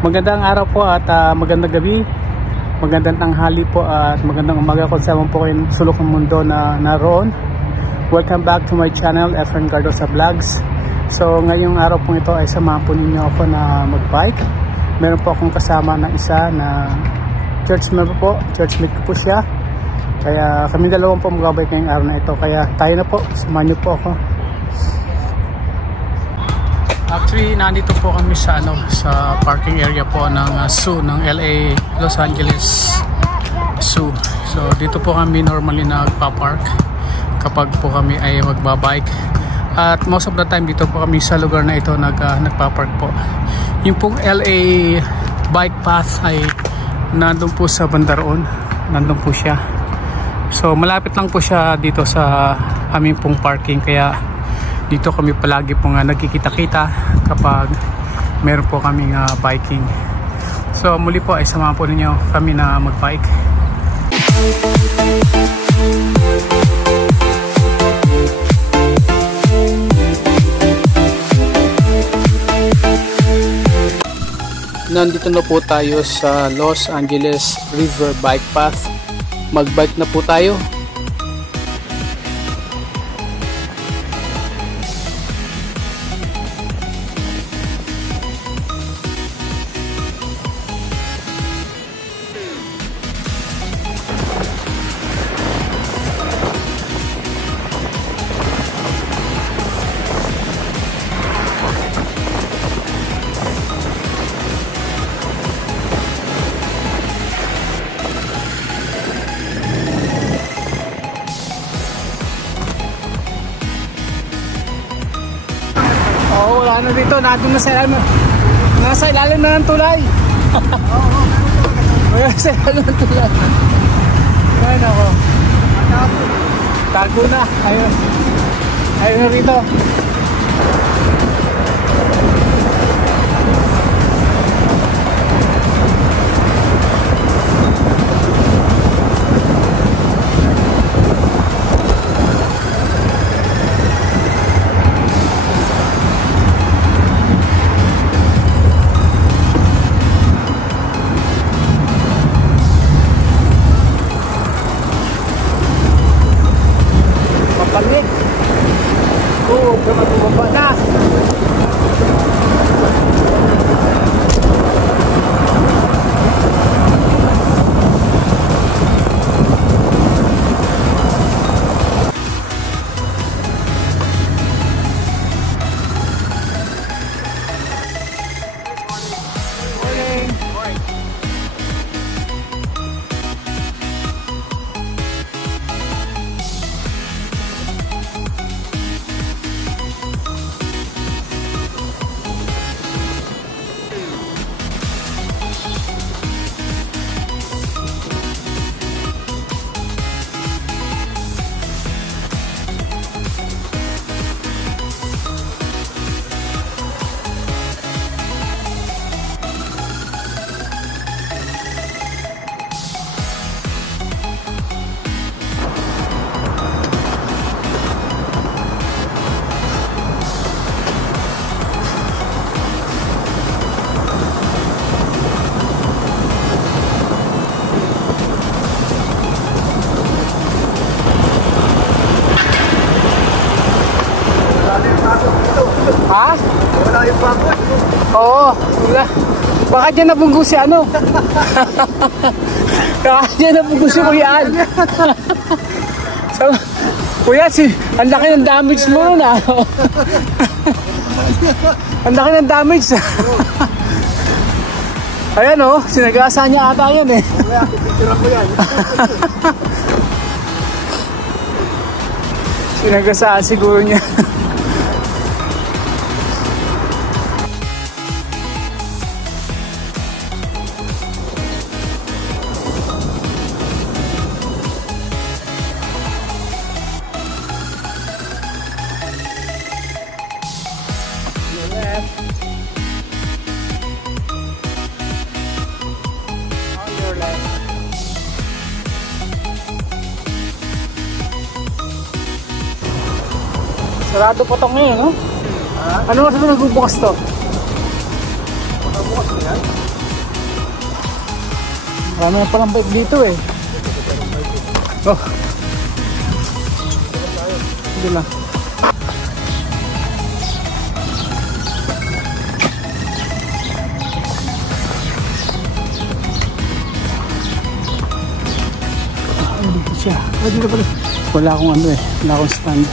Magandang araw po at magandang gabi, magandang tanghali po at magandang umaga kung saan po kayo sulok ng mundo na naroon. Welcome back to my channel, Efren Cardosa Vlogs. So ngayong araw po ito ay samahan po ninyo ako na magbike. Meron po akong kasama na isa na churchmate po, churchmate ko po siya. Kaya kami dalawang po magbabike ngayong araw na ito. Kaya tayo na po, samahan niyo po ako. Actually, nandito po kami sa sa parking area po ng zoo ng LA Los Angeles Zoo. So dito po kami normally nagpa-park kapag po kami ay magbabike. At most of the time dito po kami sa lugar na ito nagpa-park po. Yung pong LA bike path ay nandun po sa bandaroon. Nandun po siya. So malapit lang po siya dito sa aming pong parking, kaya dito kami palagi po nga nagkikita-kita kapag meron po kaming biking. So muli po ay samahan po ninyo kami na magbike. Nandito na po tayo sa Los Angeles River Bike Path. Magbike na po tayo. Oo, wala na dito. Nandun na sa ilalim. Nasa ilalim na ng tulay. Nasa ilalim ng tulay. Ayun ako. Tago na. Ayun. Ayun na rito. Balik. Oo, bumaba na. Ha? Wala yung bakod. Oo, wala. Baka dyan nabunggo si ano. Baka dyan nabunggo si Kuya Al. So, Kuya, ang laki ng damage mo nun ah. Ang laki ng damage. Ayan oh, sinagasa niya ata yan eh. Kuya, pipicture ko yan. Sinagasaan siguro niya. Sarado pa ito ngayon, no? Ha? Ano masabi nagbubukas to? Marami na palang bike dito eh. Oh. Hindi lang. Dito siya. Dito pala. Wala akong ano eh. Wala akong stand.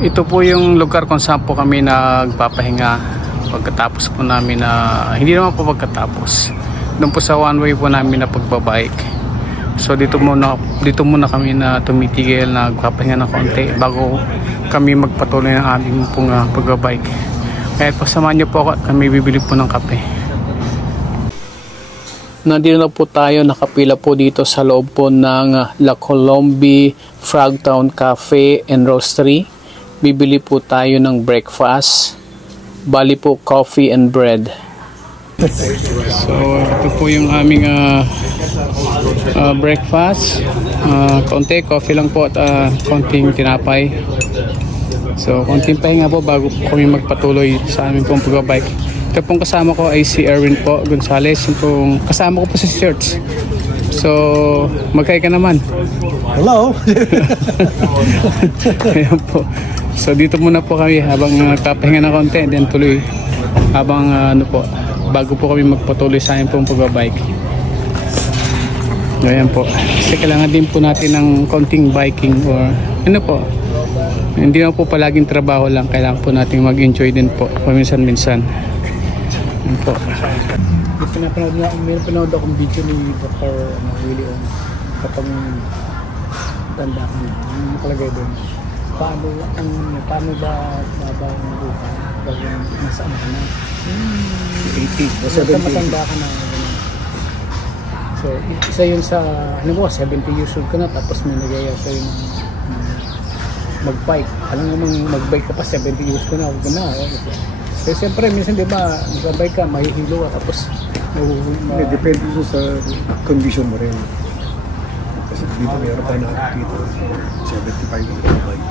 Ito po yung lugar kung saan po kami nagpapahinga pagkatapos po namin na hindi naman po pagkatapos. Doon po sa one way po namin na pagbabike. So dito muna kami na tumitigil, nagpapahinga ng konti bago kami magpatuloy ng aming pong pagbabike. Kaya po samahan niyo po ako at kami bibili po ng kape. Nandito na po tayo, nakapila po dito sa loob po ng La Colombe Frogtown Cafe and Roastery. Bibili po tayo ng breakfast. Bali po coffee and bread. So ito po yung aming breakfast. Konti coffee lang po at konting tinapay. So konting pahinga po bago po kami magpatuloy sa aming pong pagbabike. Ito pong kasama ko ay si Erwin po Gonzales. Yung pong kasama ko po sa church. So magkaya ka naman. Hello. Ayan po. So dito muna po kami habang nagpapahinga ng konti, then tuloy habang ano po, bago po kami magpatuloy sa aming pong pagbabike. Ayan po. Kasi kailangan din po natin ng konting biking or ano po. Hindi na po palaging trabaho lang, kailangan po natin mag-enjoy din po paminsan-minsan. Ayan po. May pinanood akong video ni Dr. Willie Ong kapag tanda ka na. Nakalagay doon. Paano ba babang buhay pag nasaan ka na? 80 o 70. Matanda ka na. So, isa yun sa, ano mo, 70 years old ka na tapos may nagyaya sa'yo ng mag-bike. Alam mo naman mag-bike ka pa, 70 years ka na, huwag ka na. Kasi siyempre, minsan di ba, mag-bike ka, mahihilo ka, tapos depende sa condition mo rin. Kasi dito meron tayo nakakita 75 na bike.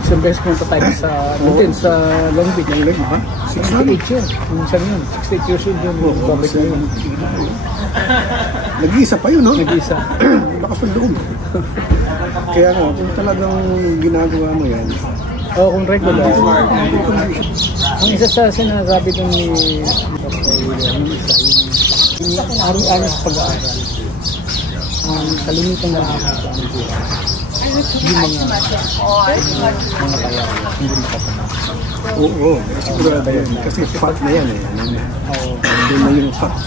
Isang beses punta tayo sa Long Beach. Yung leg, ha? 68 yun. Minsan yun. 68 years old yun. Babalik na yun. Nag-iisa pa yun, no? Nag-iisa. Lakas ng loob. Kaya nga, kung talagang ginagawa mo yan. Oo, kung regular. Ang isa sa sinasabi doon ni Dr. William, yung araw-araw sa pag-aaral. Ang kalimitan na nakakita ang buhay. Yung mga kaya, hindi makapanaw. Oo, sigurado yan. Kasi fact na yan eh. Hindi na yung fact.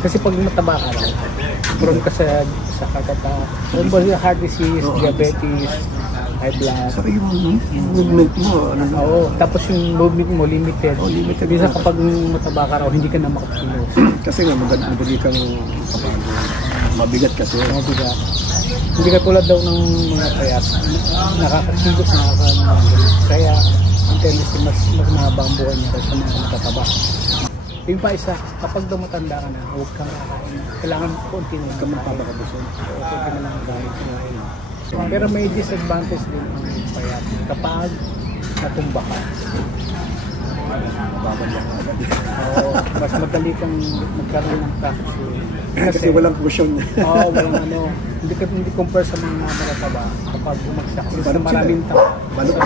Kasi pag mataba ka lang, prone ka sa kakata. Kung ba yung heart disease, diabetes, high blood. Saka yung movement mo, ano na. Oo, tapos yung movement mo limited. Limited. Bisa kapag mataba ka raw, hindi ka na makakilos. Kasi nga, madali kang mabigat kasi. Mabigat. Hindi ka tulad daw ng mga payat. Nakakakigos, kaya ang tendency mas mahaba ang buhay niya kasi mga matataba. Yung pa isa, kapag daw matanda ka na, huwag kang kakain. Kailangan konti na lang. Kapag-kabusog. Konti na lang ang kakain. Pero may disadvantage din ang payat. Kapag natumba ka, mas madali kang magkaroon ng fracture. Kasi walang cushion. Oo, walang ano. Hindi compare sa mga matataba kapag bumagsak. Sa maraming tao. So,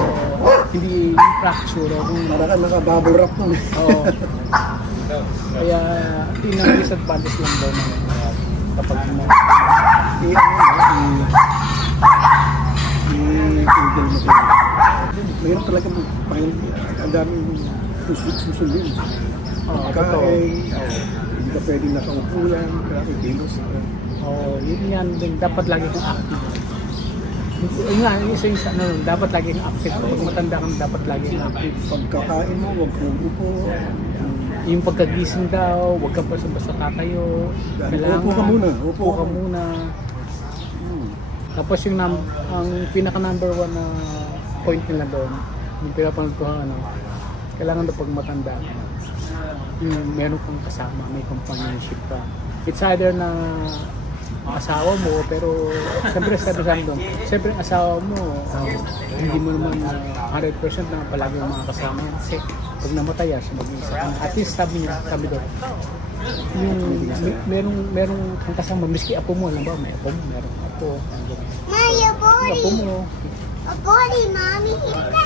hindi fracture. Para ka naka-bubble wrap mo. Oo. Kaya, yun ang disadvantage lang daw naman kapag mayroon talaga ang daming susundin. Pagkain, hindi ka pwedeng nakaupo lang, kaya kilos. Yun yan din, dapat lagi kang active. Yun nga, isa yung ano, dapat lagi kang active. Pag matanda kang dapat lagi kang active. Pagkakain mo, huwag kang upo. Yung pagkagising daw, huwag kang basta tayo. Upo ka muna. Upo ka muna. Tapos yung ang pinaka number 1 na point nila doon, yung pinapanood ko ano, kailangan daw pag matanda ka, yung meron kang kasama, may companionship ka. It's either na asawa mo, pero siyempre sabi doon, siyempre ang asawa mo, hindi mo naman 100% na palagi yung mga kasama yan. Kasi pag namatay yan, mag-iisa. At least sabi doon, yung merong kang kasama, miski apo mo, alam ba, may apo mo, merong apo. Apo mo. Apo ni Mami.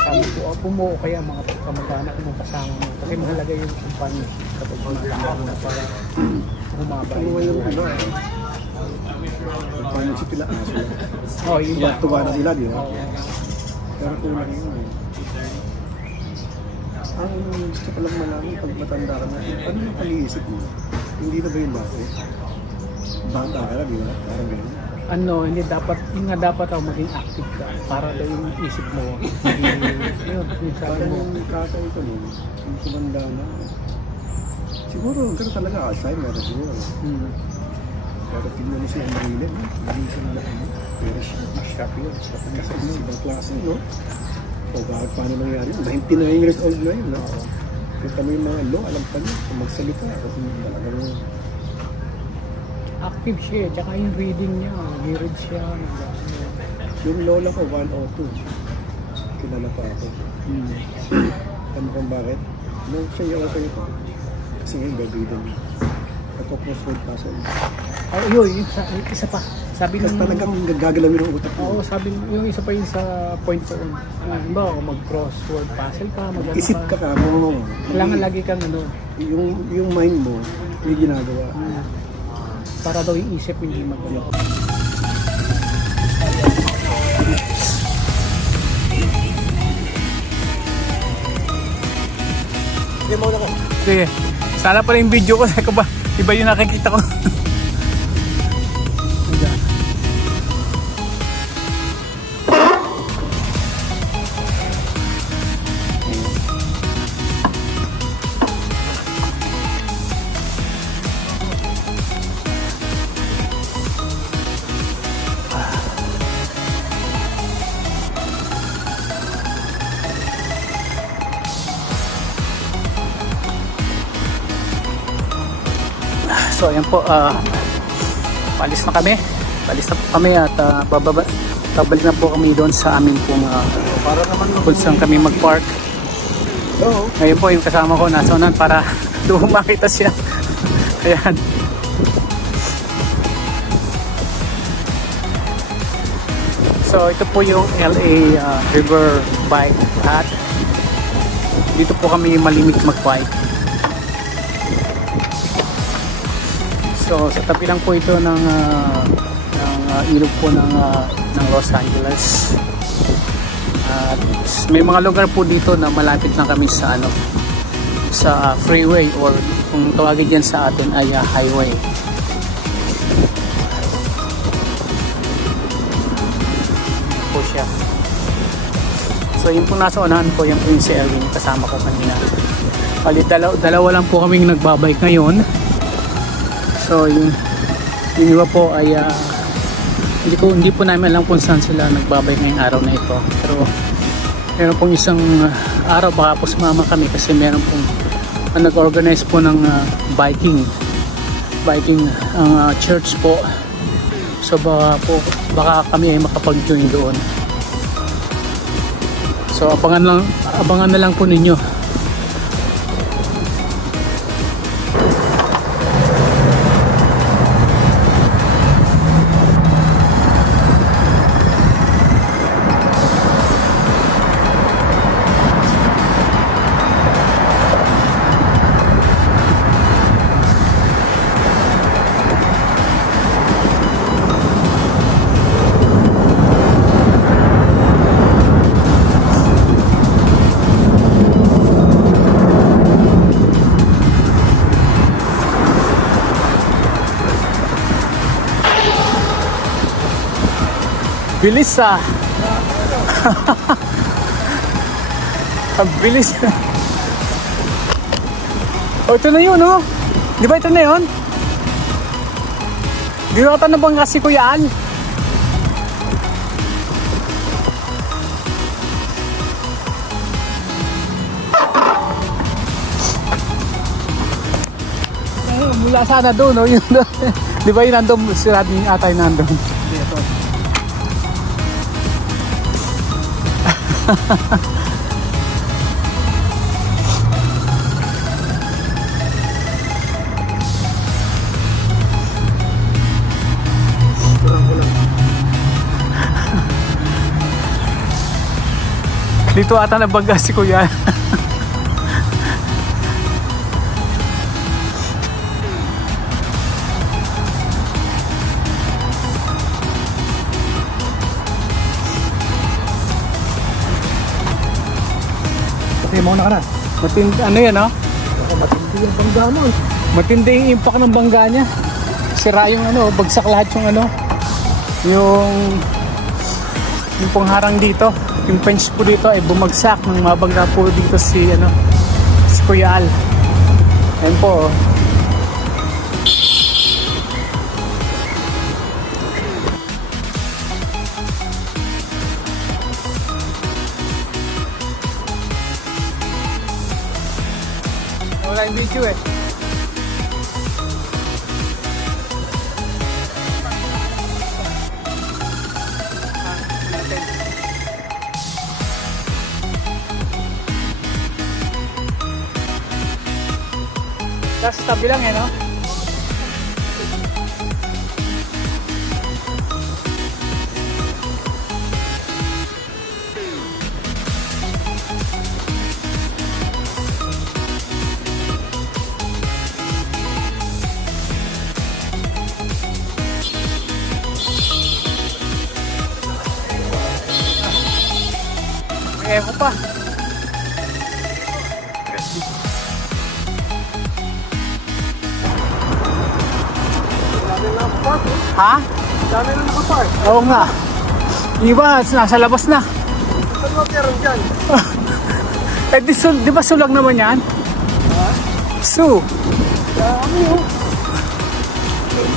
Sabi ko, apo mo o kaya mga kamag-anak mo kasama mo. Kasi mahalaga yung kumpanya kapag kumakama mo na para humaba yung paano si pila aso lang. Oh, yun ba? Tuwa na nila, di ba? Pero kulang yun eh. Ang gusto ko lang malaman pag matanda ka na, ano yung pag-iisip mo? Hindi na ba yung dati? Bata ka na, di ba? Parang gano'n. Ano, hindi dapat, yung nga dapat ako maging active ka para daw yung isip mo. Yun, yung sabi Parang mo. yung tatay ko nun, yung tumanda na. Siguro, gano'n talaga, Alzheimer na siguro. Pero tingnan mo siya ang marilin, hindi siya na pero sharp yun. Kasi ibang klase, no? O bakit paano nangyari? 99 years old na yun, no? Kita mo yung mga law, alam pa niya, kung magsalita. Kasi talagang Active siya, tsaka yung reading niya, read siya. yung lola ko, 102. Kilala pa ako. Alam kung bakit? Nung siya yung ako ito, kasi ngayon bedridden. Nagpo-crossword puzzle. Oh, yun, isa pa. Sabi Kasi nung... talagang gagalawin ang utak Oo, mo. sabi yung isa pa yun sa point ko. Ba, mag-crossword puzzle ka, mag-ano Isip ka ka mo. Kailangan lagi kang ano. Yung mind mo, may ginagawa. Para daw yung isip hindi mag-ano. Sige, mauna ko. Sige. Sana pala yung video ko. Saka ba? Iba yung nakikita ko. So ayan po, palis na kami at babalik na po kami doon sa amin pong kung saan kami mag-park. Ngayon po yung kasama ko nasa unan para doon makita siya. Ayan. So ito po yung LA River Bike at dito po kami malimit mag-bike. So sa tabi lang po ito ng ilog po ng Los Angeles. At may mga lugar po dito na malapit na kami sa sa freeway or kung tawagin diyan sa atin ay highway. Po siya. So yun po nasa unahan ko, yung si Erwin kasama ko kanina. Palit dalawa lang po kaming nagbabike ngayon. So yung iba po ay hindi po namin alam kung saan sila nagbabike ngayong araw na ito. Pero meron pong isang araw baka po sumama kami kasi meron pong nag-organize po ng biking ang church po. So baka kami ay makapag-join doon. So abangan na lang po ninyo. Bilis ah. Ang bilis. Oh, ito na yun, oh. Di ba ito na yun? Di ba ito na bang kasi Kuya Al? Ay, wala sana doon, no? Yun, di ba yung nandun, sila din ata yung nandun. Hindi, ito. Dito ata nabangga si Kuya. Pati mo na ka na. Matindi, ano yan, no? Matindi yung bangga mo. Matindi yung impact ng bangga niya. Sira yung ano, bagsak lahat yung ano, yung pangharang dito. Yung fence po dito ay bumagsak nang mabangga po dito si ano, si Kuya Al. Ayun po. Wala yung video eh. Tapos tabi lang eh, no? May evo pa. Ha? Dami na nakapark. Oo nga. Iba, nasa labas na. Saan mo meron dyan? Eh, di ba sulag naman yan? Ha? Su. Dami yun.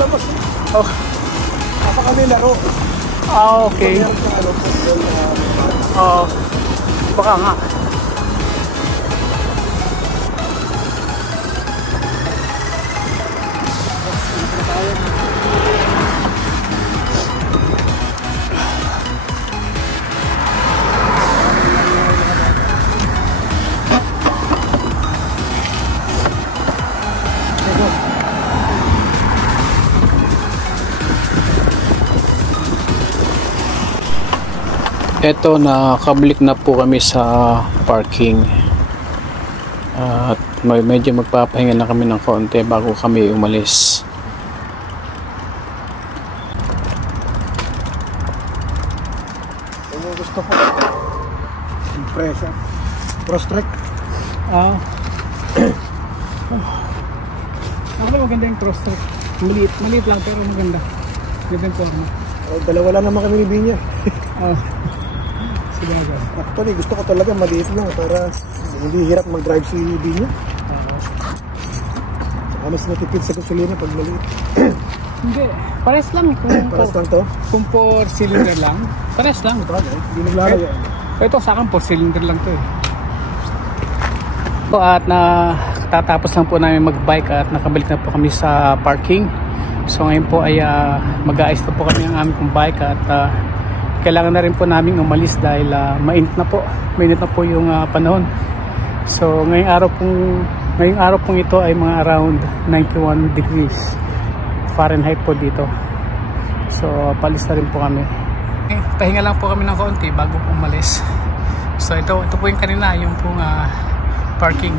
Labas. Oh. Apa kami laro. Ah, okay. Meron ka ano, football. Oo. Baka nga. Eto, nakabalik na po kami sa parking at medyo magpapahinga na kami ng konti bago kami umalis. Ano gusto ko? Impresa. Cross-track. Maganda yung cross-track. Maliit lang pero maganda. Ganda yung forma. Dalawa lang naman kami ni Binya. Actually, gusto ko talaga maliit lang para hindi hirap mag-drive si Binya. Mas matipid sa gasolina pag maliit. Hindi, pares lang. Pares lang to? Kung 4 cylinder lang, pares lang. Hindi naglalagay. Ito sa akin 4 cylinder lang to eh. So, at tatapos lang po namin mag-bike at nakabalik na po kami sa parking. So ngayon po ay mag-aayos na po kami ang aming bike at kailangan na rin po namin umalis dahil mainit na po yung panahon. So ngayong araw pong ito ay mga around 91 degrees Fahrenheit po dito. So palis na rin po kami. Pahinga lang po kami ng kaunti bago po umalis. So ito po yung kanina, yung pong parking.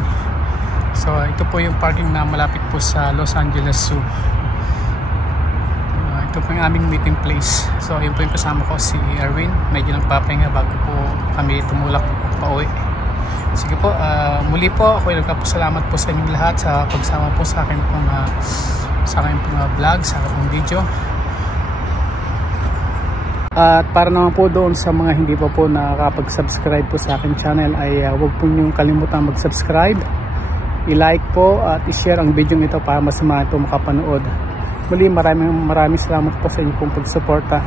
So ito po yung parking na malapit po sa Los Angeles Zoo. Ito po yung aming meeting place. So yun po yung kasama ko, si Erwin. Medyo nagpapahinga bago po kami tumulak pa uwi. Sige po, muli po ako ay nagpapasalamat po sa inyong lahat sa pagsama po sa akin pong vlog, sa akin pong video. At para naman po doon sa mga hindi pa po nakakapag-subscribe po sa akin channel ay huwag po niyong kalimutan mag-subscribe, i-like po at i-share ang video ito para mas marami po makapanood. Muli, maraming salamat po sa inyong pagsuporta.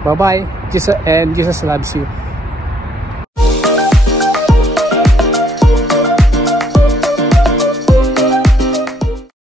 Bye bye, Jesus loves you.